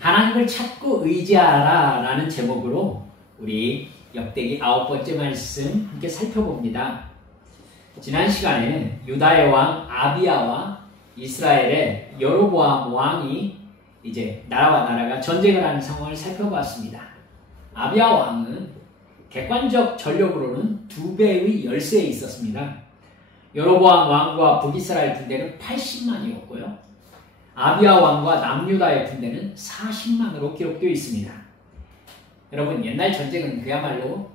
하나님을 찾고 의지하라 라는 제목으로 우리 역대기 9번째 말씀 함께 살펴봅니다. 지난 시간에는 유다의 왕 아비야와 이스라엘의 여로보암 왕이 이제 나라와 나라가 전쟁을 하는 상황을 살펴봤습니다. 아비야 왕은 객관적 전력으로는 2배의 열세에 있었습니다. 여로보암 왕과 북이스라엘 군대는 80만이었고요. 아비야 왕과 남유다의 군대는 40만으로 기록되어 있습니다. 여러분, 옛날 전쟁은 그야말로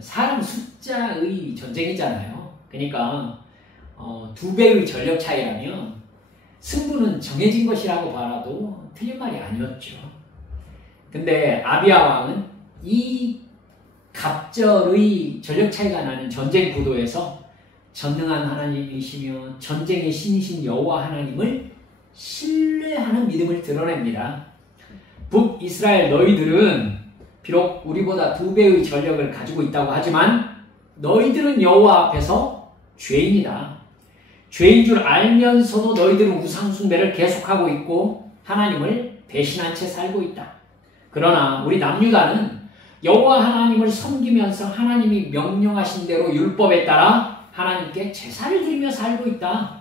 사람 숫자의 전쟁이잖아요. 그러니까 2배의 전력 차이라면 승부는 정해진 것이라고 봐도 틀린 말이 아니었죠. 근데 아비야 왕은 이 갑절의 전력 차이가 나는 전쟁 구도에서 전능한 하나님이시며 전쟁의 신이신 여호와 하나님을 신뢰하는 믿음을 드러냅니다. 북이스라엘 너희들은 비록 우리보다 2배의 전력을 가지고 있다고 하지만 너희들은 여호와 앞에서 죄인이다. 죄인 줄 알면서도 너희들은 우상 숭배를 계속하고 있고 하나님을 배신한 채 살고 있다. 그러나 우리 남유다는 여호와 하나님을 섬기면서 하나님이 명령하신 대로 율법에 따라 하나님께 제사를 드리며 살고 있다.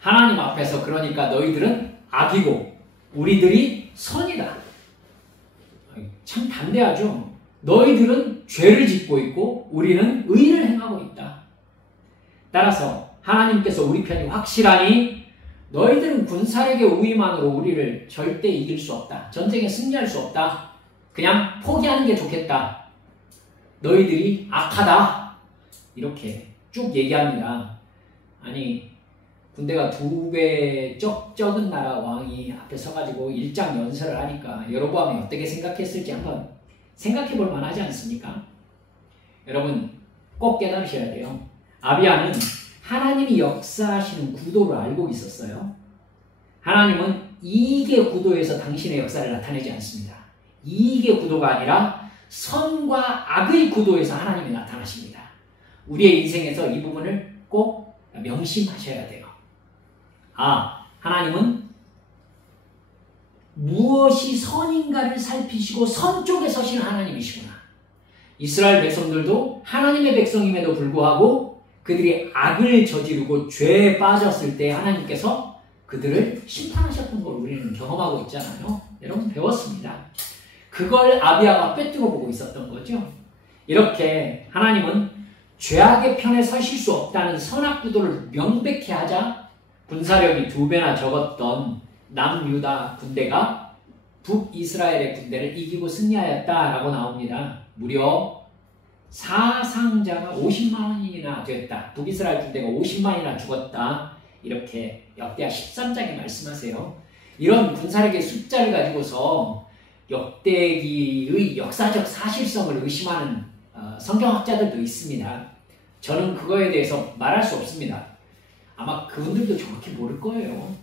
하나님 앞에서 그러니까 너희들은 악이고 우리들이 선이다. 참 담대하죠. 너희들은 죄를 짓고 있고 우리는 의를 행하고 있다. 따라서 하나님께서 우리 편이 확실하니 너희들은 군사력의 우위만으로 우리를 절대 이길 수 없다. 전쟁에 승리할 수 없다. 그냥 포기하는 게 좋겠다. 너희들이 악하다. 이렇게 쭉 얘기합니다. 아니, 군대가 2배 적은 나라 왕이 앞에 서가지고 일장 연설을 하니까 여로보암이 어떻게 생각했을지 한번 생각해 볼 만하지 않습니까? 여러분, 꼭 깨달으셔야 돼요. 아비야는 하나님이 역사하시는 구도를 알고 있었어요. 하나님은 이익의 구도에서 당신의 역사를 나타내지 않습니다. 이익의 구도가 아니라 선과 악의 구도에서 하나님이 나타나십니다. 우리의 인생에서 이 부분을 꼭 명심하셔야 돼요. 하나님은 무엇이 선인가를 살피시고 선 쪽에 서시는 하나님이시구나. 이스라엘 백성들도 하나님의 백성임에도 불구하고 그들이 악을 저지르고 죄에 빠졌을 때 하나님께서 그들을 심판하셨던 걸 우리는 경험하고 있잖아요. 여러분, 배웠습니다. 그걸 아비야가 꿰뚫어 보고 있었던 거죠. 이렇게 하나님은 죄악의 편에 서실 수 없다는 선악 구도를 명백히 하자 군사력이 2배나 적었던 남유다 군대가 북이스라엘의 군대를 이기고 승리하였다라고 나옵니다. 무려 사상자가 50만이나 됐다. 북이스라엘 군대가 50만이나 죽었다. 이렇게 역대하 13장에 말씀하세요. 이런 군사력의 숫자를 가지고서 역대기의 역사적 사실성을 의심하는 성경학자들도 있습니다. 저는 그거에 대해서 말할 수 없습니다. 아마 그분들도 정확히 모를 거예요.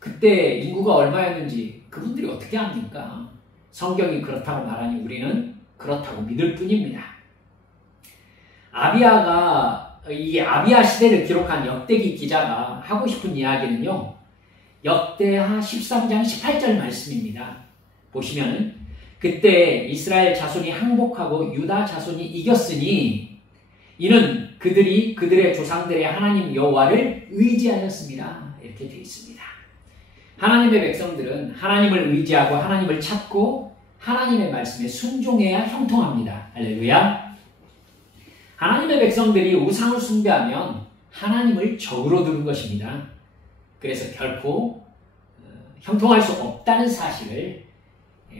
그때 인구가 얼마였는지 그분들이 어떻게 압니까? 성경이 그렇다고 말하니 우리는 그렇다고 믿을 뿐입니다. 이 아비야 시대를 기록한 역대기 기자가 하고 싶은 이야기는요, 역대하 13장 18절 말씀입니다. 보시면은 그때 이스라엘 자손이 항복하고 유다 자손이 이겼으니 이는 그들이 그들의 조상들의 하나님 여호와를 의지하였습니다. 이렇게 되어 있습니다. 하나님의 백성들은 하나님을 의지하고 하나님을 찾고 하나님의 말씀에 순종해야 형통합니다. 할렐루야. 하나님의 백성들이 우상을 숭배하면 하나님을 적으로 두는 것입니다. 그래서 결코 형통할 수 없다는 사실을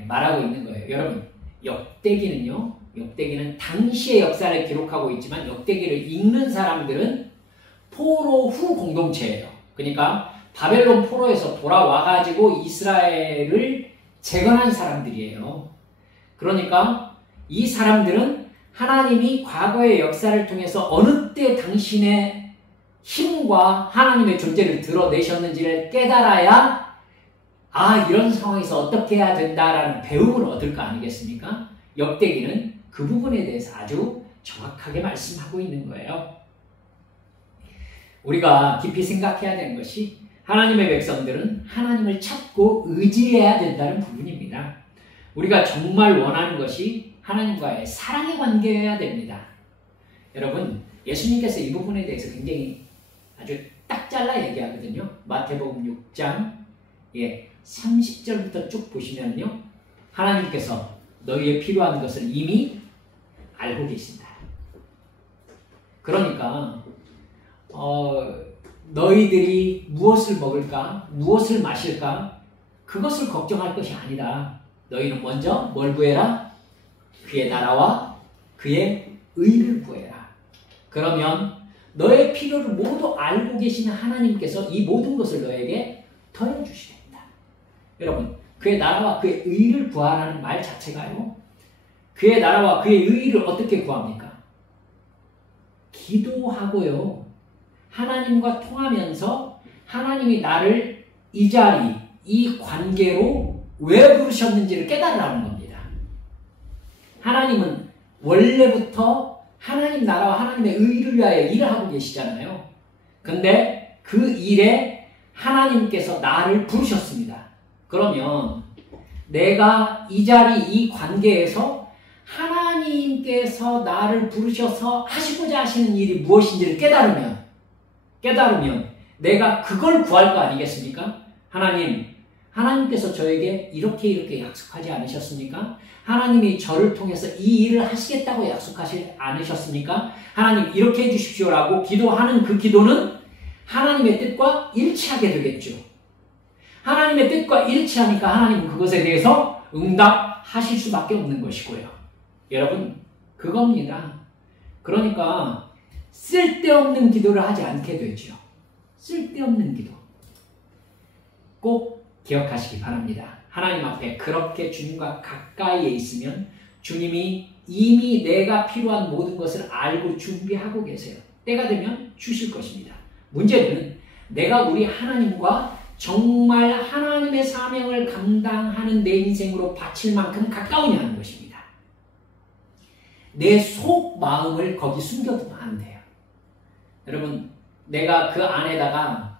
말하고 있는 거예요. 여러분, 역대기는 당시의 역사를 기록하고 있지만 역대기를 읽는 사람들은 포로 후 공동체예요. 그러니까 바벨론 포로에서 돌아와가지고 이스라엘을 재건한 사람들이에요. 그러니까 이 사람들은 하나님이 과거의 역사를 통해서 어느 때 당신의 힘과 하나님의 존재를 드러내셨는지를 깨달아야 이런 상황에서 어떻게 해야 된다라는 배움을 얻을 거 아니겠습니까? 역대기는 그 부분에 대해서 아주 정확하게 말씀하고 있는 거예요. 우리가 깊이 생각해야 되는 것이 하나님의 백성들은 하나님을 찾고 의지해야 된다는 부분입니다. 우리가 정말 원하는 것이 하나님과의 사랑의 관계여야 됩니다. 여러분, 예수님께서 이 부분에 대해서 굉장히 아주 딱 잘라 얘기하거든요. 마태복음 6장 30절부터 쭉 보시면요. 하나님께서 너희의 필요한 것을 이미 알고 계신다. 그러니까 너희들이 무엇을 먹을까? 무엇을 마실까? 그것을 걱정할 것이 아니다. 너희는 먼저 뭘 구해라? 그의 나라와 그의 의를 구해라. 그러면 너의 필요를 모두 알고 계시는 하나님께서 이 모든 것을 너에게 더해주시겠다. 여러분, 그의 나라와 그의 의를 구하라는 말 자체가요. 그의 나라와 그의 의를 어떻게 구합니까? 기도하고요. 하나님과 통하면서 하나님이 나를 이 자리, 이 관계로 왜 부르셨는지를 깨달으라는 겁니다. 하나님은 원래부터 하나님 나라와 하나님의 의를 위하여 일을 하고 계시잖아요. 근데 그 일에 하나님께서 나를 부르셨습니다. 그러면 내가 이 자리, 이 관계에서 하나님께서 나를 부르셔서 하시고자 하시는 일이 무엇인지를 깨달으면 내가 그걸 구할 거 아니겠습니까? 하나님께서 저에게 이렇게 약속하지 않으셨습니까? 하나님이 저를 통해서 이 일을 하시겠다고 약속하지 않으셨습니까? 하나님 이렇게 해주십시오라고 기도하는 그 기도는 하나님의 뜻과 일치하게 되겠죠. 하나님의 뜻과 일치하니까 하나님은 그것에 대해서 응답하실 수밖에 없는 것이고요. 여러분, 그겁니다. 그러니까 쓸데없는 기도를 하지 않게 되죠. 쓸데없는 기도. 꼭 기억하시기 바랍니다. 하나님 앞에 그렇게 주님과 가까이에 있으면 주님이 이미 내가 필요한 모든 것을 알고 준비하고 계세요. 때가 되면 주실 것입니다. 문제는 내가 우리 하나님과 정말 하나님의 사명을 감당하는 내 인생으로 바칠 만큼 가까우냐는 것입니다. 내 속 마음을 거기 숨겨두면 안 돼요. 여러분, 내가 그 안에다가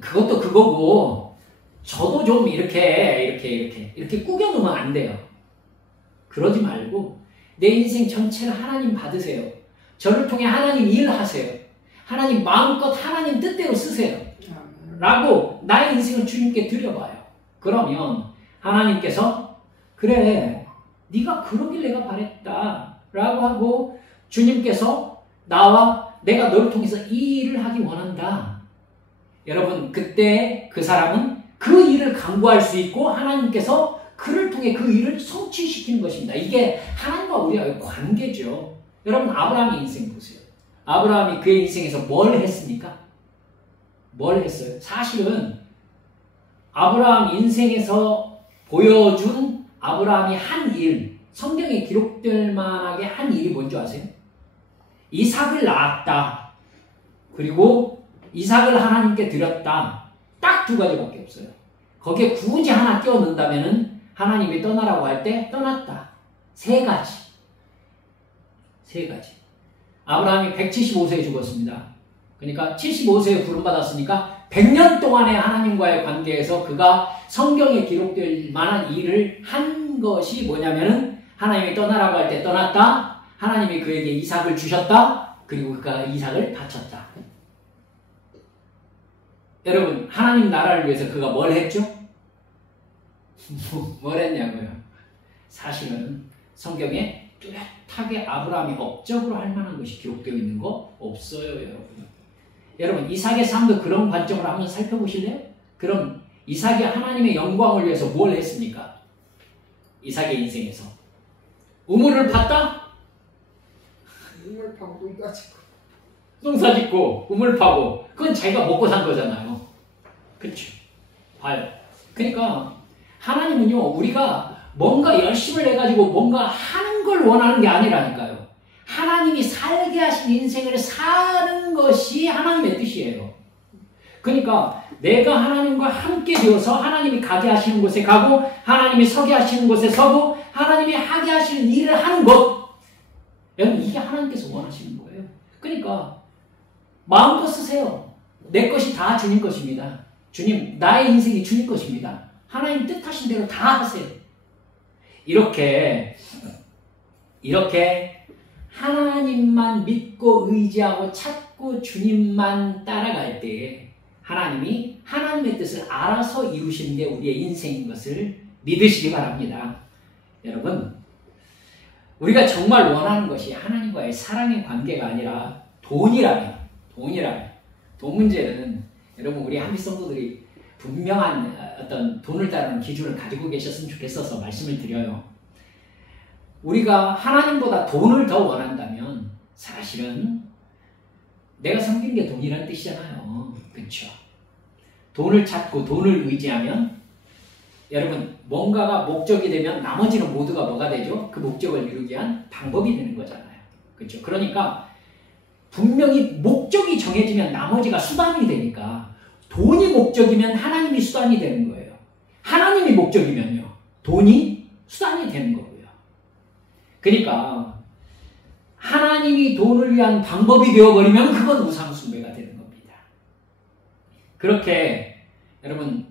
그것도 그거고 저도 좀 이렇게 꾸겨놓으면 안 돼요. 그러지 말고 내 인생 전체를 하나님 받으세요. 저를 통해 하나님 일하세요. 하나님 마음껏 하나님 뜻대로 쓰세요. 라고 나의 인생을 주님께 드려봐요. 그러면 하나님께서 그래, 네가 그러길 내가 바랬다 라고 하고 주님께서 내가 너를 통해서 이 일을 하기 원한다. 여러분, 그때 그 사람은 그 일을 강구할 수 있고 하나님께서 그를 통해 그 일을 성취시키는 것입니다. 이게 하나님과 우리와의 관계죠. 여러분, 아브라함의 인생 보세요. 아브라함이 그의 인생에서 뭘 했습니까? 뭘 했어요? 사실은 아브라함 인생에서 보여준 아브라함이 한 일, 성경에 기록될 만하게 한 일이 뭔지 아세요? 이삭을 낳았다. 그리고 이삭을 하나님께 드렸다. 딱 두 가지밖에 없어요. 거기에 굳이 하나 끼워 넣는다면은 하나님이 떠나라고 할 때 떠났다. 세 가지. 아브라함이 175세에 죽었습니다. 그러니까 75세에 부름받았으니까 100년 동안의 하나님과의 관계에서 그가 성경에 기록될 만한 일을 한 것이 뭐냐면은 하나님이 떠나라고 할 때 떠났다. 하나님이 그에게 이삭을 주셨다. 그리고 그가 이삭을 바쳤다. 여러분, 하나님 나라를 위해서 그가 뭘 했죠? 뭘 했냐고요? 사실은 성경에 뚜렷하게 아브라함이 업적으로 할 만한 것이 기록되어 있는 거 없어요, 여러분. 여러분, 이삭의 삶도 그런 관점으로 한번 살펴보실래요? 그럼 이삭이 하나님의 영광을 위해서 뭘 했습니까? 이삭의 인생에서 우물을 팠다? 우물 파고 농사 짓고 우물 파고 그건 자기가 먹고 산 거잖아요. 그렇죠? 봐요. 그러니까 하나님은요, 우리가 뭔가 열심을 내가지고 뭔가 하는 걸 원하는 게 아니라니까요. 하나님이 살게 하신 인생을 사는 것이 하나님의 뜻이에요. 그러니까 내가 하나님과 함께 되어서 하나님이 가게 하시는 곳에 가고 하나님이 서게 하시는 곳에 서고 하나님이 하게 하시는 일을 하는 것, 여러분, 이게 하나님께서 원하시는 거예요. 그러니까 마음껏 쓰세요. 내 것이 다 주님 것입니다. 주님, 나의 인생이 주님 것입니다. 하나님 뜻하신 대로 다 하세요. 이렇게 하나님만 믿고 의지하고 찾고 주님만 따라갈 때 하나님이 하나님의 뜻을 알아서 이루시는 게 우리의 인생인 것을 믿으시기 바랍니다. 여러분, 우리가 정말 원하는 것이 하나님과의 사랑의 관계가 아니라 돈이라면 돈 문제는 여러분 우리 한빛 성도들이 분명한 어떤 돈을 따르는 기준을 가지고 계셨으면 좋겠어서 말씀을 드려요. 우리가 하나님보다 돈을 더 원한다면 사실은 내가 섬기는 게 돈이라는 뜻이잖아요. 그렇죠? 돈을 찾고 돈을 의지하면 여러분 뭔가가 목적이 되면 나머지는 모두가 뭐가 되죠? 그 목적을 이루기 위한 방법이 되는 거잖아요. 그렇죠? 그러니까 분명히 목적이 정해지면 나머지가 수단이 되니까 돈이 목적이면 하나님이 수단이 되는 거예요. 하나님이 목적이면요. 돈이 수단이 되는 거고요. 그러니까 하나님이 돈을 위한 방법이 되어버리면 그건 우상숭배가 되는 겁니다. 그렇게 여러분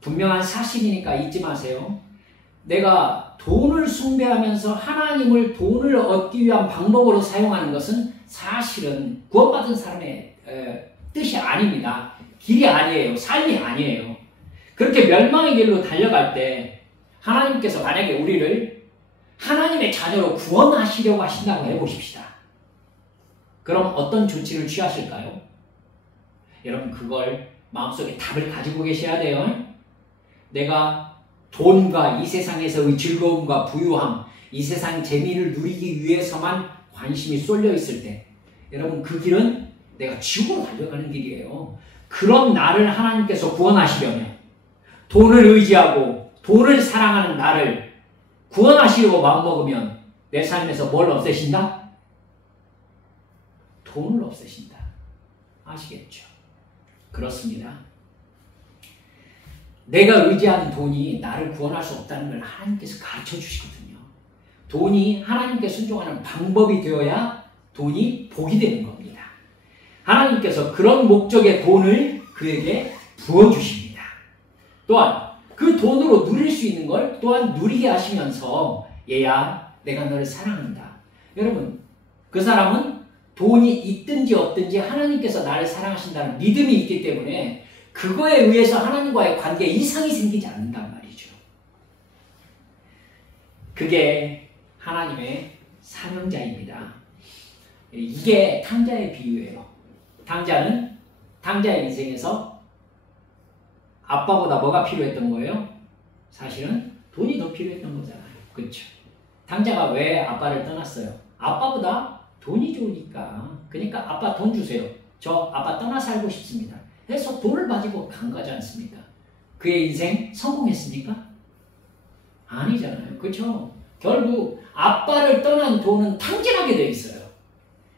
분명한 사실이니까 잊지 마세요. 내가 돈을 숭배하면서 하나님을 돈을 얻기 위한 방법으로 사용하는 것은 사실은 구원받은 사람의 뜻이 아닙니다. 길이 아니에요. 삶이 아니에요. 그렇게 멸망의 길로 달려갈 때 하나님께서 만약에 우리를 하나님의 자녀로 구원하시려고 하신다고 해보십시다. 그럼 어떤 조치를 취하실까요? 여러분 그걸 마음속에 답을 가지고 계셔야 돼요. 내가 돈과 이 세상에서의 즐거움과 부유함, 이 세상 재미를 누리기 위해서만 관심이 쏠려 있을 때 여러분 그 길은 내가 지옥으로 달려가는 길이에요. 그런 나를 하나님께서 구원하시려면 돈을 의지하고 돈을 사랑하는 나를 구원하시려고 마음먹으면 내 삶에서 뭘 없애신다? 돈을 없애신다. 아시겠죠? 그렇습니다. 내가 의지하는 돈이 나를 구원할 수 없다는 걸 하나님께서 가르쳐 주시거든요. 돈이 하나님께 순종하는 방법이 되어야 돈이 복이 되는 겁니다. 하나님께서 그런 목적의 돈을 그에게 부어주십니다. 또한 그 돈으로 누릴 수 있는 걸 또한 누리게 하시면서 얘야 내가 너를 사랑한다. 여러분 그 사람은 돈이 있든지 없든지 하나님께서 나를 사랑하신다는 믿음이 있기 때문에 그거에 의해서 하나님과의 관계에 이상이 생기지 않는단 말이죠. 그게 하나님의 사명자입니다. 이게 탕자의 비유예요. 탕자의 인생에서 아빠보다 뭐가 필요했던 거예요? 사실은 돈이 더 필요했던 거잖아요. 그렇죠? 탕자가 왜 아빠를 떠났어요? 아빠보다 돈이 좋으니까. 그러니까 아빠 돈 주세요. 저 아빠 떠나 살고 싶습니다. 그래서 돈을 가지고 간 거지 않습니까? 그의 인생 성공했습니까? 아니잖아요. 그렇죠? 결국 아빠를 떠난 돈은 탕진하게 돼 있어요.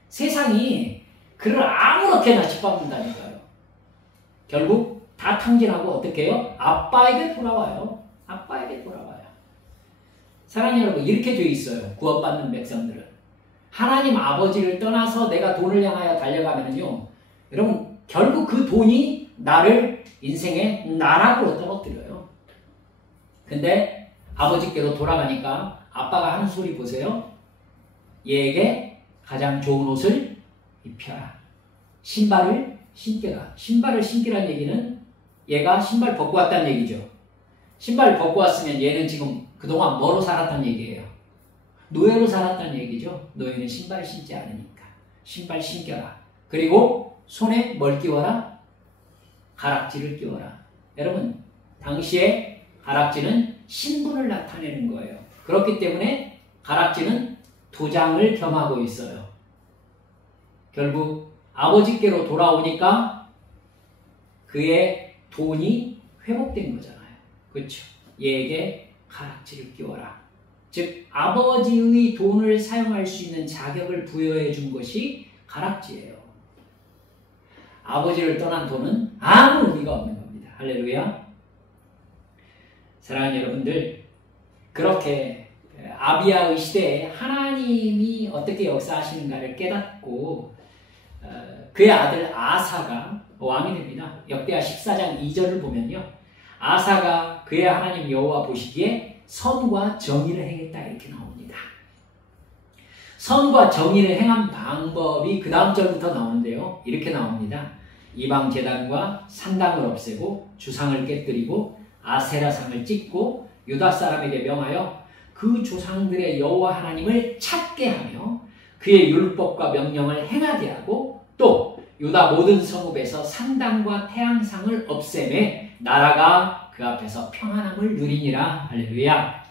세상이 그를 아무렇게나 짓밟는다니까요. 결국 다 탕진하고 어떻게 해요? 아빠에게 돌아와요. 아빠에게 돌아와요. 사랑하는 여러분, 이렇게 돼 있어요. 구원받는 백성들은. 하나님 아버지를 떠나서 내가 돈을 향하여 달려가면요. 여러분, 결국 그 돈이 나를 인생의 나락으로 떨어뜨려요. 근데 아버지께로 돌아가니까 아빠가 하는 소리 보세요. 얘에게 가장 좋은 옷을 입혀라. 신발을 신겨라. 신발을 신기란 얘기는 얘가 신발 벗고 왔다는 얘기죠. 신발 벗고 왔으면 얘는 지금 그동안 뭐로 살았단 얘기예요? 노예로 살았단 얘기죠. 노예는 신발을 신지 않으니까. 신발 신겨라. 그리고 손에 뭘 끼워라? 가락지를 끼워라. 여러분, 당시에 가락지는 신분을 나타내는 거예요. 그렇기 때문에 가락지는 도장을 겸하고 있어요. 결국 아버지께로 돌아오니까 그의 돈이 회복된 거잖아요. 그렇죠? 얘에게 가락지를 끼워라. 즉 아버지의 돈을 사용할 수 있는 자격을 부여해 준 것이 가락지예요. 아버지를 떠난 돈은 아무 의미가 없는 겁니다. 할렐루야. 사랑하는 여러분들, 그렇게 아비야의 시대에 하나님이 어떻게 역사하시는가를 깨닫고 그의 아들 아사가 왕이 됩니다. 역대하 14장 2절을 보면요. 아사가 그의 하나님 여호와 보시기에 선과 정의를 행했다 이렇게 나옵니다. 선과 정의를 행한 방법이 그 다음 절부터 나오는데요. 이렇게 나옵니다. 이방 제단과 산당을 없애고 주상을 깨뜨리고 아세라상을 찢고 유다 사람에게 명하여 그 조상들의 여호와 하나님을 찾게 하며 그의 율법과 명령을 행하게 하고 또 유다 모든 성읍에서 산당과 태양상을 없애매 나라가 그 앞에서 평안함을 누리니라. 할렐루야.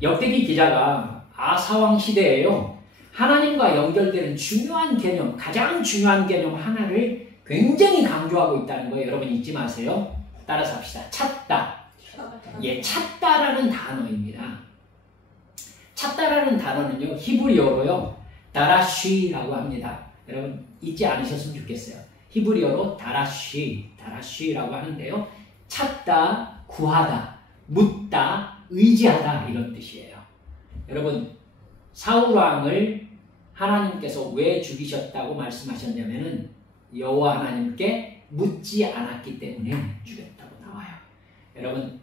역대기 기자가 아사왕 시대에요. 하나님과 연결되는 중요한 개념, 가장 중요한 개념 하나를 굉장히 강조하고 있다는 거 여러분 잊지 마세요. 따라서 합시다. 찾다. 예, 찾다라는 단어입니다. 찾다라는 단어는요, 히브리어로요, 다라쉬라고 합니다. 여러분 잊지 않으셨으면 좋겠어요. 히브리어로 다라쉬라고 하는데요. 찾다, 구하다, 묻다, 의지하다 이런 뜻이에요. 여러분 사울왕을 하나님께서 왜 죽이셨다고 말씀하셨냐면은 여호와 하나님께 묻지 않았기 때문에 죽였다고 나와요. 여러분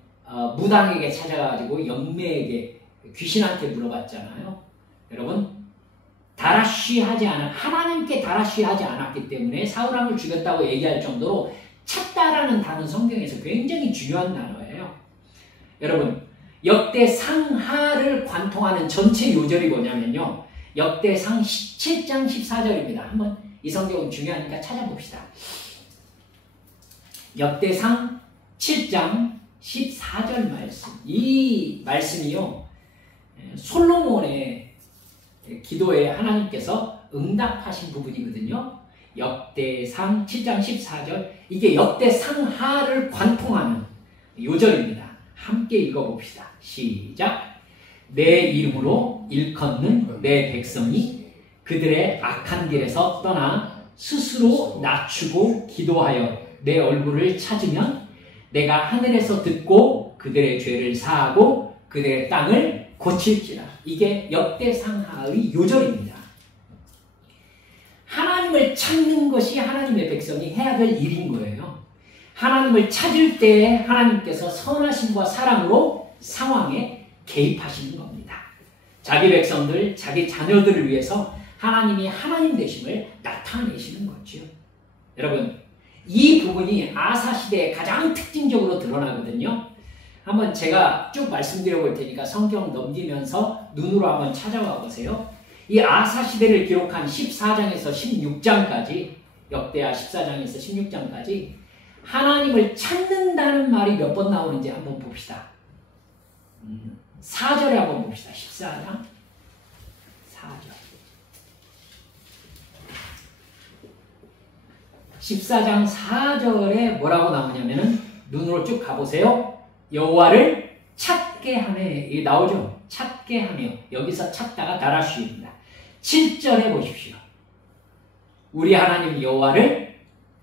무당에게 찾아가지고 영매에게 귀신한테 물어봤잖아요. 여러분 다라쉬하지 않은 하나님께 다라쉬하지 않았기 때문에 사울왕을 죽였다고 얘기할 정도로 찾다라는 단어는 성경에서 굉장히 중요한 단어예요. 여러분 역대상하를 관통하는 전체 요절이 뭐냐면요. 역대상 17장 14절입니다. 한번 이 성경은 중요하니까 찾아봅시다. 역대상 7장 14절 말씀. 이 말씀이요. 솔로몬의 기도에 하나님께서 응답하신 부분이거든요. 역대상 7장 14절. 이게 역대상하를 관통하는 요절입니다. 함께 읽어봅시다. 시작. 내 이름으로 일컫는 내 백성이 그들의 악한 길에서 떠나 스스로 낮추고 기도하여 내 얼굴을 찾으면 내가 하늘에서 듣고 그들의 죄를 사하고 그들의 땅을 고칠지라. 이게 역대상하의 요절입니다. 하나님을 찾는 것이 하나님의 백성이 해야 될 일인 거예요. 하나님을 찾을 때 하나님께서 선하심과 사랑으로 상황에 개입하시는 겁니다. 자기 백성들, 자기 자녀들을 위해서 하나님이 하나님 되심을 나타내시는 거죠. 여러분, 이 부분이 아사 시대에 가장 특징적으로 드러나거든요. 한번 제가 쭉 말씀드려 볼 테니까 성경 넘기면서 눈으로 한번 찾아와 보세요. 이 아사 시대를 기록한 14장에서 16장까지, 역대하 14장에서 16장까지 하나님을 찾는다는 말이 몇 번 나오는지 한번 봅시다. 4절에 한번 봅시다. 14장 4절. 14장 4절에 뭐라고 나오냐면은 눈으로 쭉 가보세요. 여호와를 찾게 하네. 이게 나오죠. 찾게 하며. 여기서 찾다가 다라쉬입니다. 7절에 보십시오. 우리 하나님 여호와를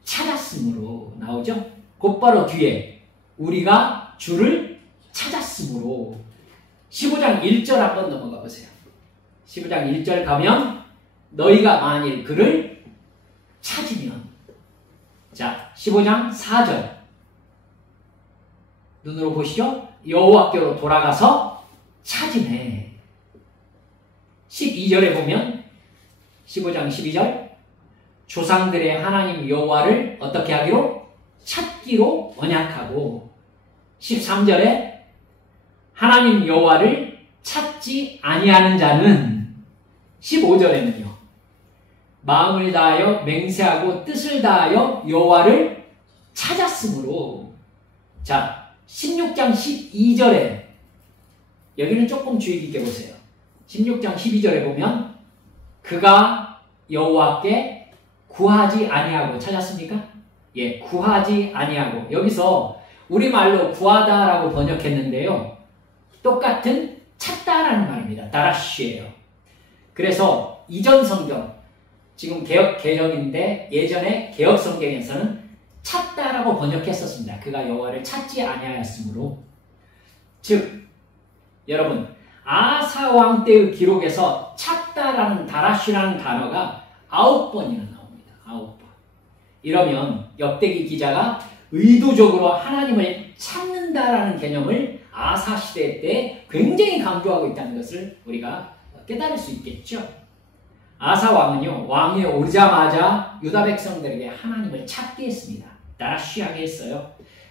찾았으므로 나오죠. 곧바로 뒤에 우리가 주를 찾았으므로. 15장 1절 한번 넘어가 보세요. 15장 1절 가면 너희가 만일 그를 찾으면. 자, 15장 4절 눈으로 보시죠. 여호와께로 돌아가서 찾으네. 12절에 보면 15장 12절 조상들의 하나님 여호와를 어떻게 하기로? 찾기로 언약하고. 13절에 하나님 여호와를 찾지 아니하는 자는 15절에는요. 마음을 다하여 맹세하고 뜻을 다하여 여호와를 찾았으므로. 자, 16장 12절에 여기는 조금 주의 깊게 보세요. 16장 12절에 보면 그가 여호와께 구하지 아니하고. 찾았습니까? 예, 구하지 아니하고. 여기서 우리말로 구하다라고 번역했는데요. 똑같은 찾다라는 말입니다. 다라쉬예요. 그래서 이전 성경, 지금 개역인데 예전에 개역 성경에서는 찾다라고 번역했었습니다. 그가 여호와를 찾지 아니하였으므로. 즉 여러분 아사 왕 때의 기록에서 찾다라는 다라쉬라는 단어가 9번이나 나옵니다. 9번. 이러면 역대기 기자가 의도적으로 하나님을 찾는다라는 개념을 아사 시대 때 굉장히 강조하고 있다는 것을 우리가 깨달을 수 있겠죠. 아사 왕은요, 왕위에 오르자마자 유다 백성들에게 하나님을 찾게 했습니다. 다시하게 했어요.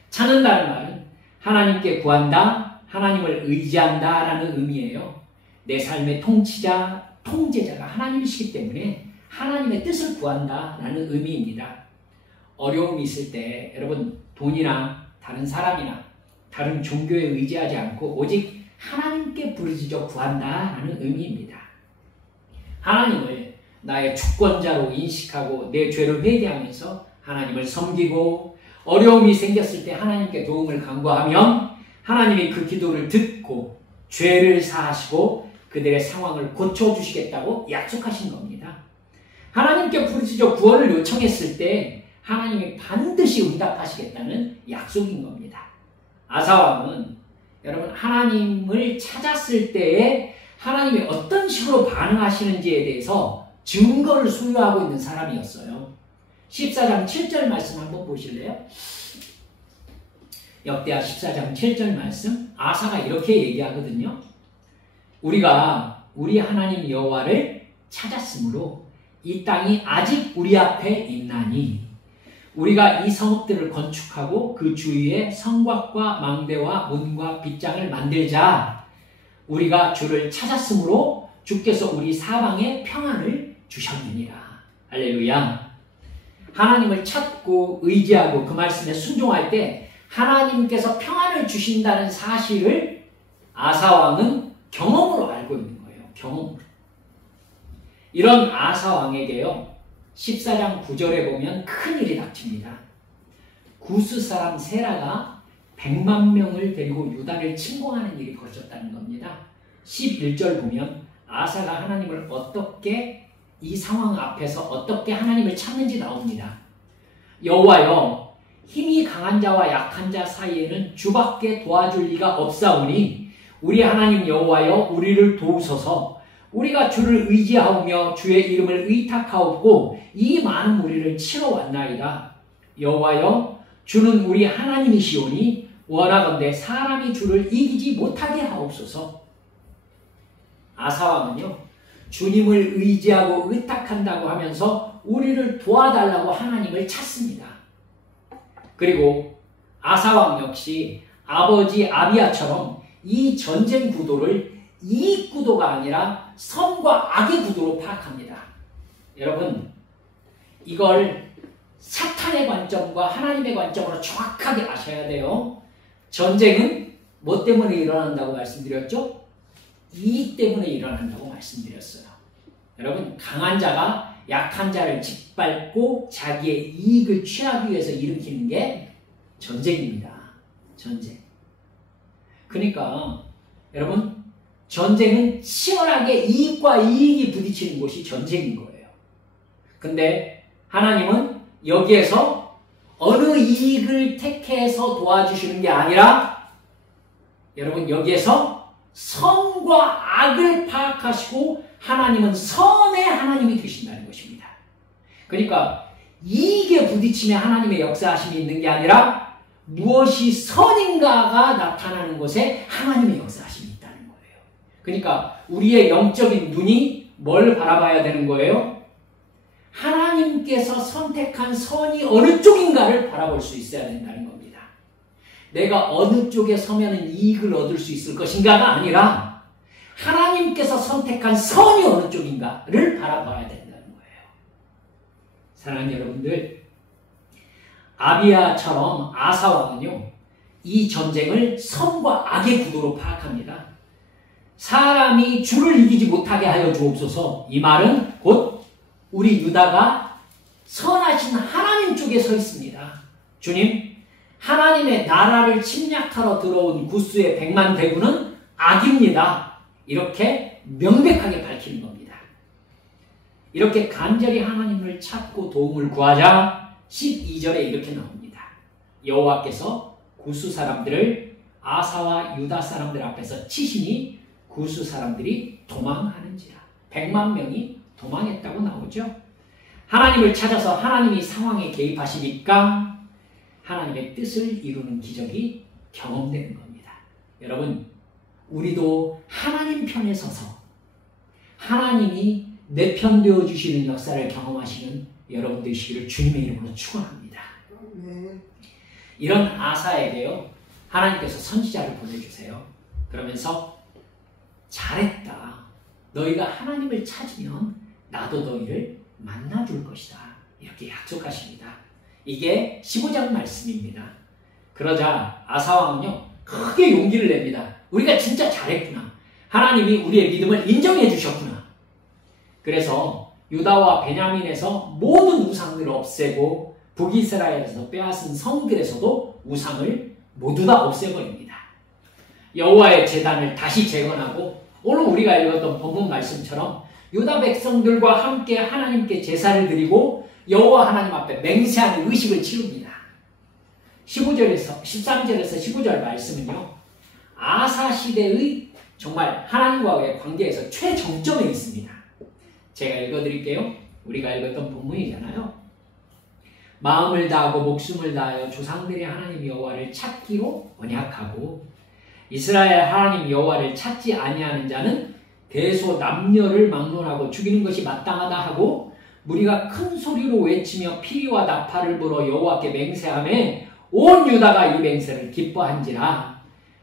찾는다는 말은 하나님께 구한다, 하나님을 의지한다 라는 의미예요. 내 삶의 통치자, 통제자가 하나님이시기 때문에 하나님의 뜻을 구한다 라는 의미입니다. 어려움이 있을 때 여러분 돈이나 다른 사람이나 다른 종교에 의지하지 않고 오직 하나님께 부르짖어 구한다 라는 의미입니다. 하나님을 나의 주권자로 인식하고 내 죄를 회개하면서 하나님을 섬기고 어려움이 생겼을 때 하나님께 도움을 간구하면 하나님이 그 기도를 듣고 죄를 사하시고 그들의 상황을 고쳐주시겠다고 약속하신 겁니다. 하나님께 부르짖어 구원을 요청했을 때 하나님이 반드시 응답하시겠다는 약속인 겁니다. 아사왕은 여러분 하나님을 찾았을 때에 하나님이 어떤 식으로 반응하시는지에 대해서 증거를 소유하고 있는 사람이었어요. 14장 7절 말씀 한번 보실래요? 역대하 14장 7절 말씀 아사가 이렇게 얘기하거든요. 우리가 우리 하나님 여호와를 찾았으므로 이 땅이 아직 우리 앞에 있나니 우리가 이 성읍들을 건축하고 그 주위에 성곽과 망대와 문과 빗장을 만들자. 우리가 주를 찾았으므로 주께서 우리 사방에 평안을 주셨느니라. 할렐루야. 하나님을 찾고 의지하고 그 말씀에 순종할 때 하나님께서 평안을 주신다는 사실을 아사왕은 경험으로 알고 있는 거예요. 경험으로. 이런 아사왕에게요. 14장 9절에 보면 큰일이 닥칩니다. 구스 사람 세라가 100만 명을 데리고 유다를 침공하는 일이 벌어졌다는 겁니다. 11절 보면 아사가 하나님을 어떻게 이 상황 앞에서 어떻게 하나님을 찾는지 나옵니다. 여호와여 힘이 강한 자와 약한 자 사이에는 주밖에 도와줄 리가 없사오니 우리 하나님 여호와여 우리를 도우소서. 우리가 주를 의지하오며 주의 이름을 의탁하옵고 이 많은 무리를 치러 왔나이다. 여호와여 주는 우리 하나님이시오니 원하건대 사람이 주를 이기지 못하게 하옵소서. 아사왕은요 주님을 의지하고 의탁한다고 하면서 우리를 도와달라고 하나님을 찾습니다. 그리고 아사왕 역시 아버지 아비야처럼 이 전쟁 구도를 이익 구도가 아니라 선과 악의 구도로 파악합니다. 여러분 이걸 사탄의 관점과 하나님의 관점으로 정확하게 아셔야 돼요. 전쟁은 뭐 때문에 일어난다고 말씀드렸죠? 이익 때문에 일어난다고 말씀드렸어요. 여러분 강한 자가 약한 자를 짓밟고 자기의 이익을 취하기 위해서 일으키는 게 전쟁입니다. 전쟁. 그러니까 여러분 전쟁은 치열하게 이익과 이익이 부딪히는 곳이 전쟁인 거예요. 근데 하나님은 여기에서 어느 이익을 택해서 도와주시는 게 아니라 여러분 여기에서 선과 악을 파악하시고 하나님은 선의 하나님이 되신다는 것입니다. 그러니까 이익에 부딪히며 하나님의 역사하심이 있는 게 아니라 무엇이 선인가가 나타나는 곳에 하나님의 역사하심이 있다는 거예요. 그러니까 우리의 영적인 눈이 뭘 바라봐야 되는 거예요? 하나님께서 선택한 선이 어느 쪽인가를 바라볼 수 있어야 된다는 겁니다. 내가 어느 쪽에 서면 이익을 얻을 수 있을 것인가가 아니라 하나님께서 선택한 선이 어느 쪽인가를 바라봐야 된다는 거예요. 사랑하는 여러분들, 아비야처럼 아사왕은요, 이 전쟁을 선과 악의 구도로 파악합니다. 사람이 주를 이기지 못하게 하여 주옵소서. 이 말은 곧 우리 유다가 선하신 하나님 쪽에 서 있습니다. 주님, 하나님의 나라를 침략하러 들어온 구스의 100만 대군은 악입니다. 이렇게 명백하게 밝히는 겁니다. 이렇게 간절히 하나님을 찾고 도움을 구하자 12절에 이렇게 나옵니다. 여호와께서 구스 사람들을 아사와 유다 사람들 앞에서 치시니 구스 사람들이 도망하는지라. 100만 명이 도망했다고 나오죠. 하나님을 찾아서 하나님이 상황에 개입하시니까 하나님의 뜻을 이루는 기적이 경험되는 겁니다. 여러분, 우리도 하나님 편에 서서 하나님이 내 편 되어 주시는 역사를 경험하시는 여러분 되시기를 주님의 이름으로 축원합니다. 이런 아사에게요, 하나님께서 선지자를 보내주세요. 그러면서 잘했다. 너희가 하나님을 찾으면 나도 너희를 만나줄 것이다. 이렇게 약속하십니다. 이게 15장 말씀입니다. 그러자 아사왕은요, 크게 용기를 냅니다. 우리가 진짜 잘했구나. 하나님이 우리의 믿음을 인정해 주셨구나. 그래서 유다와 베냐민에서 모든 우상들을 없애고 북이스라엘에서 빼앗은 성들에서도 우상을 모두 다 없애버립니다. 여호와의 제단을 다시 재건하고 오늘 우리가 읽었던 본문 말씀처럼 유다 백성들과 함께 하나님께 제사를 드리고 여호와 하나님 앞에 맹세하는 의식을 치릅니다. 13절에서 15절 말씀은요, 아사 시대의 정말 하나님과의 관계에서 최정점에 있습니다. 제가 읽어드릴게요. 우리가 읽었던 본문이잖아요. 마음을 다하고 목숨을 다하여 조상들의 하나님 여호와를 찾기로 언약하고 이스라엘 하나님 여호와를 찾지 아니하는 자는 대소 남녀를 막론하고 죽이는 것이 마땅하다 하고 무리가 큰 소리로 외치며 피리와 나팔을 불어 여호와께 맹세하며 온 유다가 이 맹세를 기뻐한지라.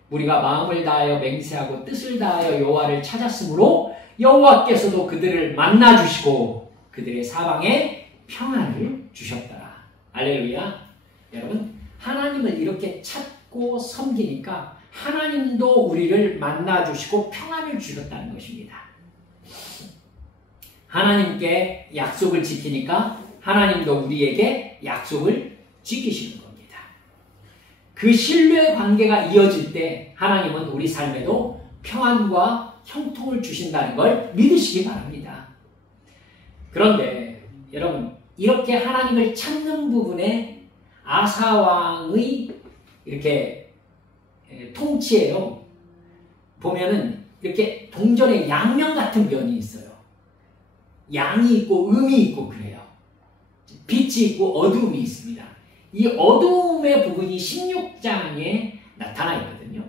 무리가 마음을 다하여 맹세하고 뜻을 다하여 여호와를 찾았으므로 여호와께서도 그들을 만나주시고 그들의 사방에 평안을 주셨더라. 할렐루야. 여러분, 하나님을 이렇게 찾고 섬기니까 하나님도 우리를 만나주시고 평안을 주셨다는 것입니다. 하나님께 약속을 지키니까 하나님도 우리에게 약속을 지키시는 겁니다. 그 신뢰 관계가 이어질 때 하나님은 우리 삶에도 평안과 형통을 주신다는 걸 믿으시기 바랍니다. 그런데 여러분, 이렇게 하나님을 찾는 부분에 아사왕의 이렇게 통치에요, 보면은 이렇게 동전의 양면 같은 면이 있어요. 양이 있고 음이 있고 그래요. 빛이 있고 어두움이 있습니다. 이 어두움의 부분이 16장에 나타나 있거든요.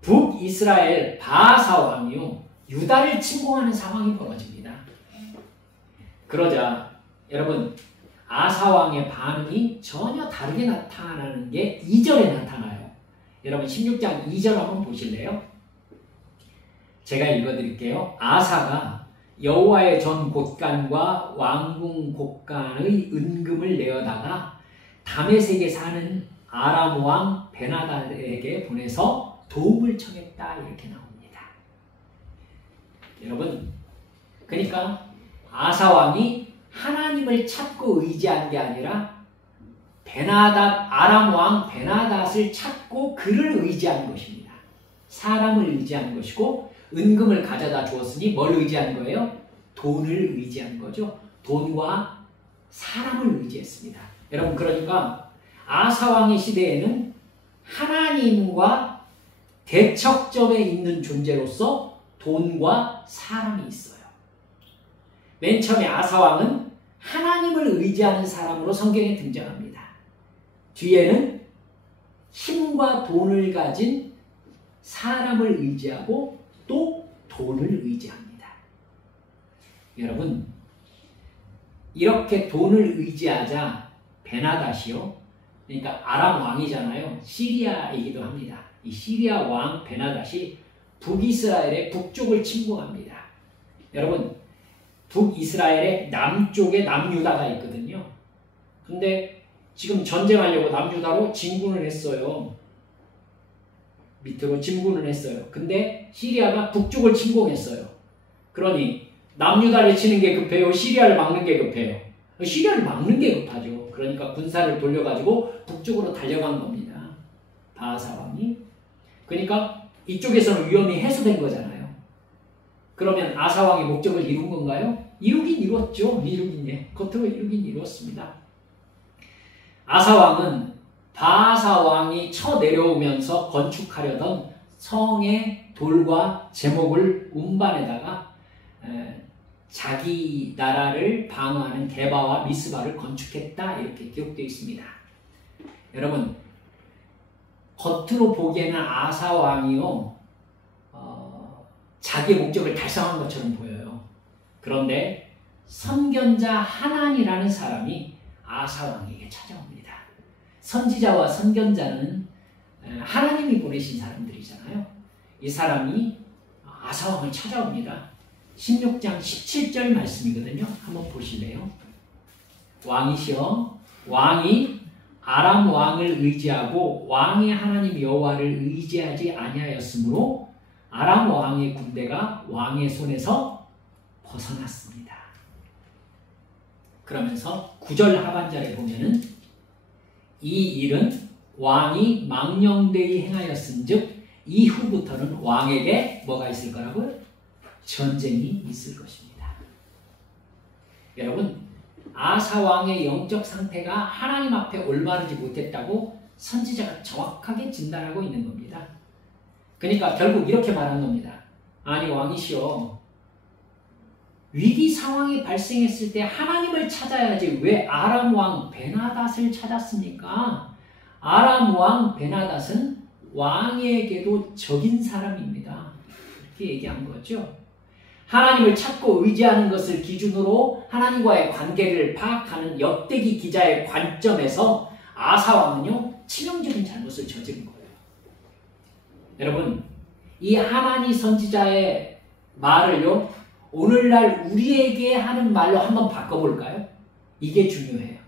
북이스라엘 바하사 왕이요, 유다를 침공하는 상황이 벌어집니다. 그러자 여러분, 아사 왕의 반응이 전혀 다르게 나타나는 게 2절에 나타나요. 여러분 16장 2절 한번 보실래요? 제가 읽어드릴게요. 아사가 여호와의 전 곳간과 왕궁 곳간의 은금을 내어다가 다메섹에 사는 아람 왕 베나다에게 보내서 도움을 청했다. 이렇게 나옵니다. 여러분, 그러니까 아사 왕이 하나님을 찾고 의지한 게 아니라 아람 왕 베나닷을 찾고 그를 의지한 것입니다. 사람을 의지한 것이고 은금을 가져다 주었으니 뭘 의지한 거예요? 돈을 의지한 거죠. 돈과 사람을 의지했습니다. 여러분, 그러니까 아사 왕의 시대에는 하나님과 대척점에 있는 존재로서 돈과 사람이 있어요. 맨 처음에 아사 왕은 하나님을 의지하는 사람으로 성경에 등장합니다. 뒤에는 힘과 돈을 가진 사람을 의지하고 또 돈을 의지합니다. 여러분, 이렇게 돈을 의지하자 베나닷이요, 그러니까 아람 왕이잖아요. 시리아이기도 합니다. 이 시리아 왕 베나닷이 북이스라엘의 북쪽을 침공합니다. 여러분, 북이스라엘의 남쪽에 남유다가 있거든요. 근데 지금 전쟁하려고 남유다로 진군을 했어요. 밑으로 진군을 했어요. 근데 시리아가 북쪽을 침공했어요. 그러니 남유다를 치는 게 급해요? 시리아를 막는 게 급해요? 시리아를 막는 게 급하죠. 그러니까 군사를 돌려가지고 북쪽으로 달려간 겁니다. 바하사 왕이. 그러니까 이쪽에서는 위험이 해소된 거잖아요. 그러면 아사 왕의 목적을 이룬 건가요? 이루긴 이뤘죠. 겉으로 이루긴 이뤘습니다. 아사 왕은 바하사 왕이 쳐내려오면서 건축하려던 성의 돌과 제목을 운반에다가 자기 나라를 방어하는 게바와 미스바를 건축했다 이렇게 기록되어 있습니다. 여러분 겉으로 보기에는 아사 왕이요 자기의 목적을 달성한 것처럼 보여요. 그런데 선견자 하난이라는 사람이 아사 왕에게 찾아옵니다. 선지자와 선견자는 하나님이 보내신 사람들이잖아요. 이 사람이 아사 왕을 찾아옵니다. 16장 17절 말씀이거든요. 한번 보실래요? 왕이시여 왕이 아람 왕을 의지하고 왕의 하나님 여호와를 의지하지 아니하였으므로 아람 왕의 군대가 왕의 손에서 벗어났습니다. 그러면서 9절 하반절에 보면은 이 일은 왕이 망령되이 행하였은즉 이후부터는 왕에게 뭐가 있을 거라고요? 전쟁이 있을 것입니다. 여러분 아사 왕의 영적 상태가 하나님 앞에 올바르지 못했다고 선지자가 정확하게 진단하고 있는 겁니다. 그러니까 결국 이렇게 말한 겁니다. 아니 왕이시여 위기 상황이 발생했을 때 하나님을 찾아야지 왜 아람 왕 베나닷을 찾았습니까? 아람 왕 베나닷은 왕에게도 적인 사람입니다. 이렇게 얘기한 거죠. 하나님을 찾고 의지하는 것을 기준으로 하나님과의 관계를 파악하는 역대기 기자의 관점에서 아사 왕은요 치명적인 잘못을 저지른 거예요. 여러분 이 하나니 선지자의 말을요 오늘날 우리에게 하는 말로 한번 바꿔볼까요? 이게 중요해요.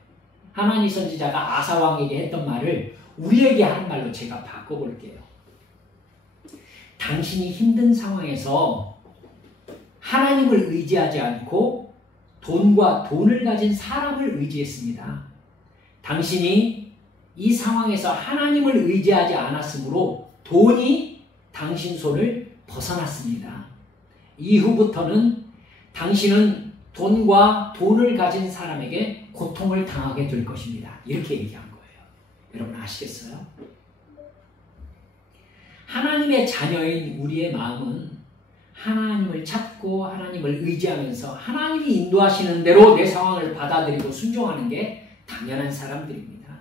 하나니 선지자가 아사 왕에게 했던 말을 우리에게 하는 말로 제가 바꿔볼게요. 당신이 힘든 상황에서 하나님을 의지하지 않고 돈과 돈을 가진 사람을 의지했습니다. 당신이 이 상황에서 하나님을 의지하지 않았으므로 돈이 당신 손을 벗어났습니다. 이후부터는 당신은 돈과 돈을 가진 사람에게 고통을 당하게 될 것입니다. 이렇게 얘기한 거예요. 여러분 아시겠어요? 하나님의 자녀인 우리의 마음은 하나님을 찾고 하나님을 의지하면서 하나님이 인도하시는 대로 내 상황을 받아들이고 순종하는 게 당연한 사람들입니다.